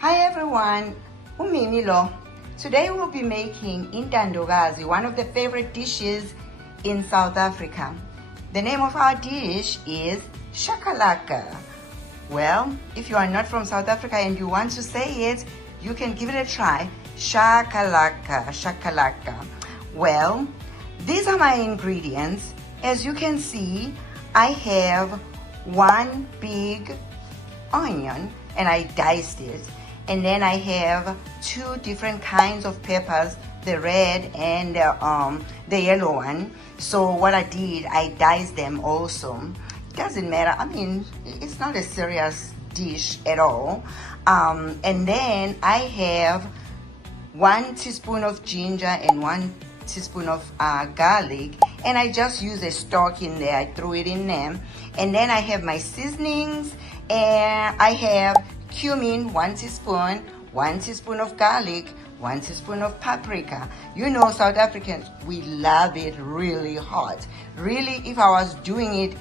Hi everyone, Mimmy lo. Today we'll be making intandokazi, one of the favorite dishes in South Africa. The name of our dish is Chakalaka. Well, if you are not from South Africa and you want to say it, you can give it a try. Chakalaka, Chakalaka. Well, these are my ingredients. As you can see, I have one big onion and I diced it. And then I have two different kinds of peppers, the red and the yellow one. So what I did, I diced them also. Doesn't matter, I mean, it's not a serious dish at all. And then I have 1 teaspoon of ginger and 1 teaspoon of garlic, and I just use a stalk in there. I threw it in there. And then I have my seasonings, and I have cumin, 1 teaspoon, 1 teaspoon of garlic, 1 teaspoon of paprika. You know, South Africans, we love it really hot. Really, if I was doing it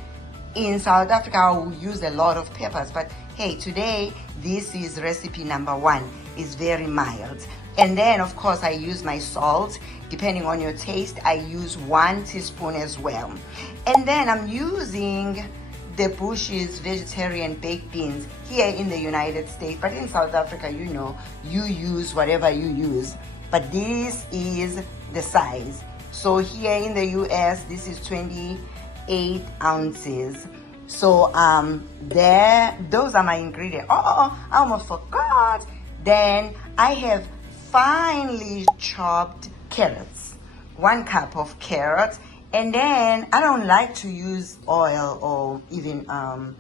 in South Africa, I would use a lot of peppers. But hey, today, this is recipe number 1. It's very mild. And then, of course, I use my salt. Depending on your taste, I use 1 teaspoon as well. And then I'm using the Bush's vegetarian baked beans here in the United States. But in South Africa, you know, you use whatever you use. But this is the size. So here in the US, this is 28 ounces. So those are my ingredients. I almost forgot. Then I have finely chopped carrots, 1 cup of carrots. And then I don't like to use oil or even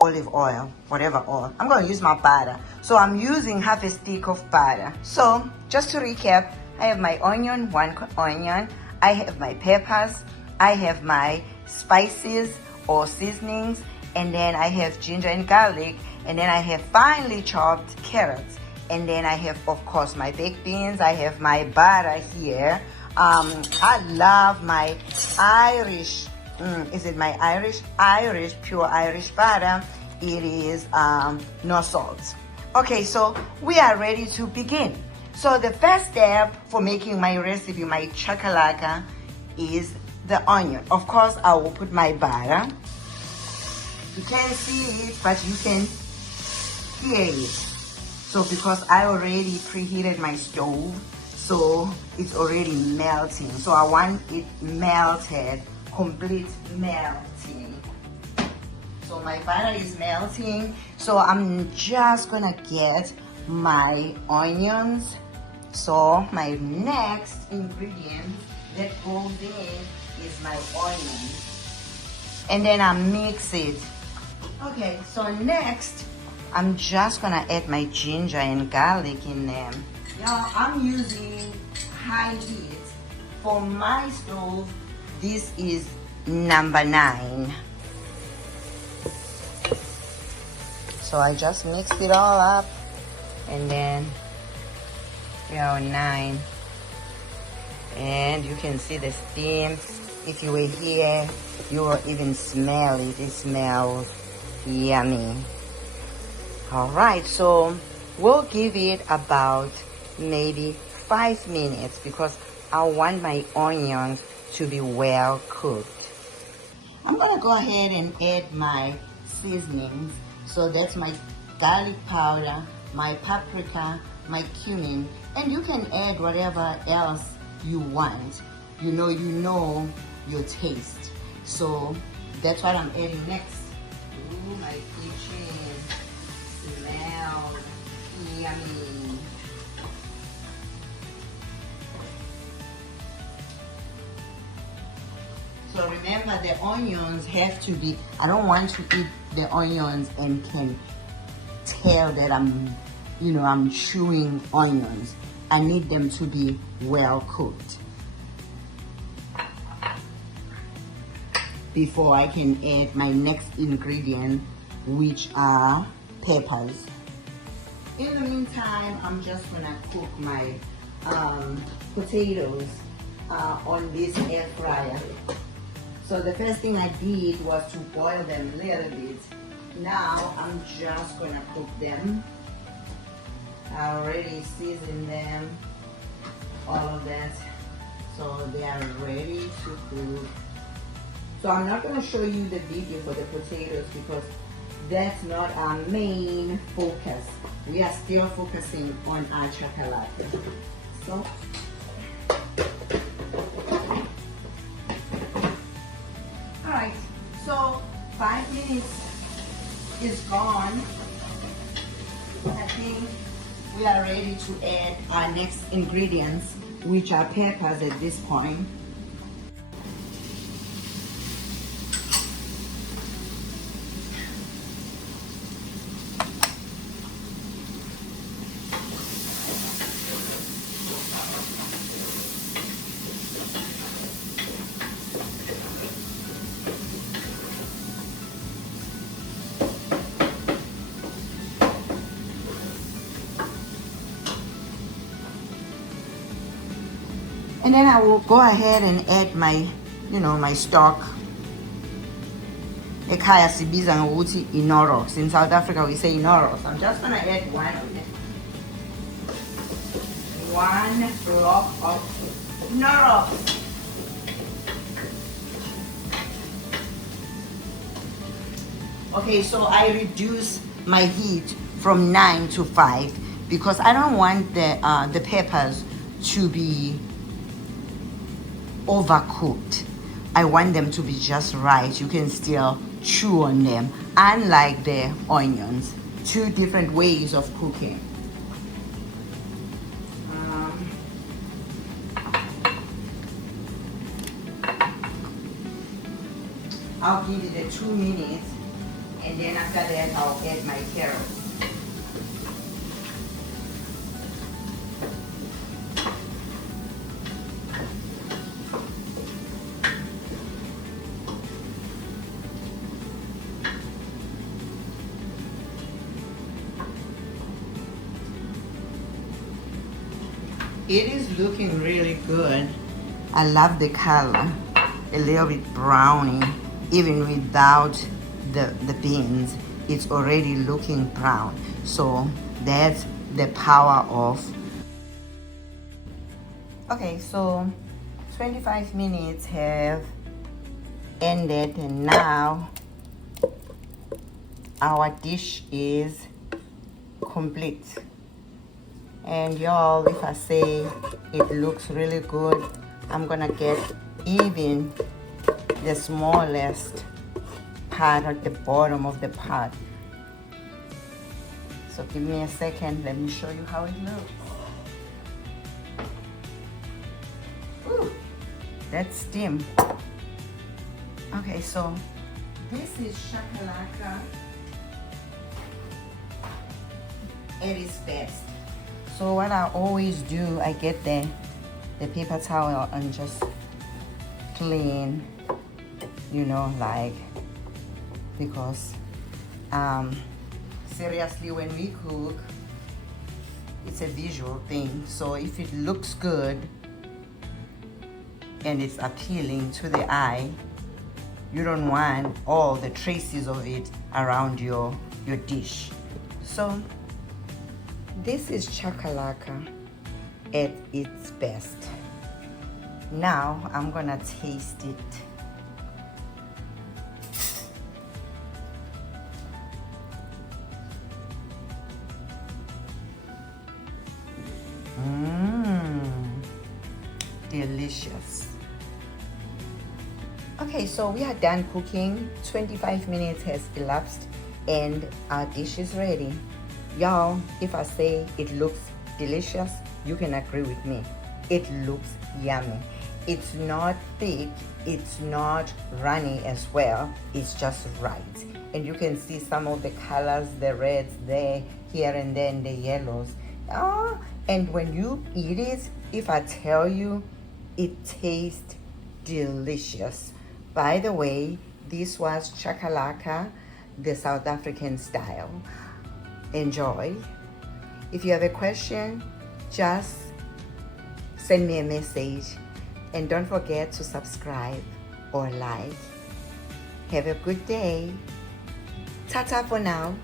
olive oil, whatever oil. I'm going to use my butter. So I'm using half a stick of butter. So just to recap, I have my onion, 1 onion. I have my peppers. I have my spices or seasonings. And then I have ginger and garlic. And then I have finely chopped carrots. And then I have, of course, my baked beans. I have my butter here. I love my Irish, is it my Irish? Pure Irish butter. It is no salt. Okay, so we are ready to begin. So the first step for making my recipe, my chakalaka, is the onion. Of course, I will put my butter. You can't see it, but you can hear it. So because I already preheated my stove, so it's already melting. So I want it melted, complete melting. So my butter is melting. So I'm just gonna get my onions. So my next ingredient that goes in is my onions. And then I mix it. Okay, so next, I'm just gonna add my ginger and garlic in there. Now I'm using high heat. For my stove, this is number 9. So I just mixed it all up, and then 9. And you can see the steam. If you were here, you will even smell it. It smells yummy. All right, so we'll give it about maybe 5 minutes because I want my onions to be well cooked. I'm gonna go ahead and add my seasonings. So that's my garlic powder, my paprika, my cumin, and you can add whatever else you want. You know your taste. So that's what I'm adding next. Ooh, my kitchen smells yummy. So remember, the onions have to be, I don't want to eat the onions and can tell that I'm chewing onions. I need them to be well cooked before I can add my next ingredient, which are peppers. In the meantime, I'm just gonna cook my potatoes on this air fryer. So the first thing I did was to boil them a little bit. Now I'm just gonna cook them. I already seasoned them, all of that, so they are ready to cook. So I'm not going to show you the video for the potatoes because that's not our main focus. We are still focusing on our chakalaka. So alright, so 5 minutes is gone. I think we are ready to add our next ingredients, which are peppers at this point. And then I will go ahead and add my, my stock. Ekhaya sibiza ngokuthi inoros. In South Africa we say inoros. I'm just gonna add one of them. 1 block of inoros. Okay, so I reduce my heat from 9 to 5 because I don't want the peppers to be overcooked. I want them to be just right. You can still chew on them, unlike the onions. 2 different ways of cooking. I'll give it a 2 minutes, and then after that I'll add my carrots. It is looking really good. I love the color. A little bit browny. Even without the beans, it's already looking brown. So that's the power of. Okay, so 25 minutes have ended, and now our dish is complete. And y'all, if I say it looks really good, I'm gonna get even the smallest part at the bottom of the pot. So give me a second, let me show you how it looks. Ooh, that's steam. Okay, so this is chakalaka at its best. So what I always do, I get the paper towel and just clean, like, because seriously, when we cook, it's a visual thing. So if it looks good and it's appealing to the eye, you don't want all the traces of it around your dish. So this is chakalaka at its best. Now I'm gonna taste it. Delicious. Okay, so we are done cooking. 25 minutes has elapsed and our dish is ready. Y'all, if I say it looks delicious, you can agree with me. It looks yummy. It's not thick, it's not runny as well, it's just right. And you can see some of the colors, the reds there, here and then the yellows. And when you eat it, if I tell you, it tastes delicious. By the way, this was chakalaka, the South African style. Enjoy. If you have a question, just send me a message. And don't forget to subscribe or like. Have a good day. Ta-ta for now.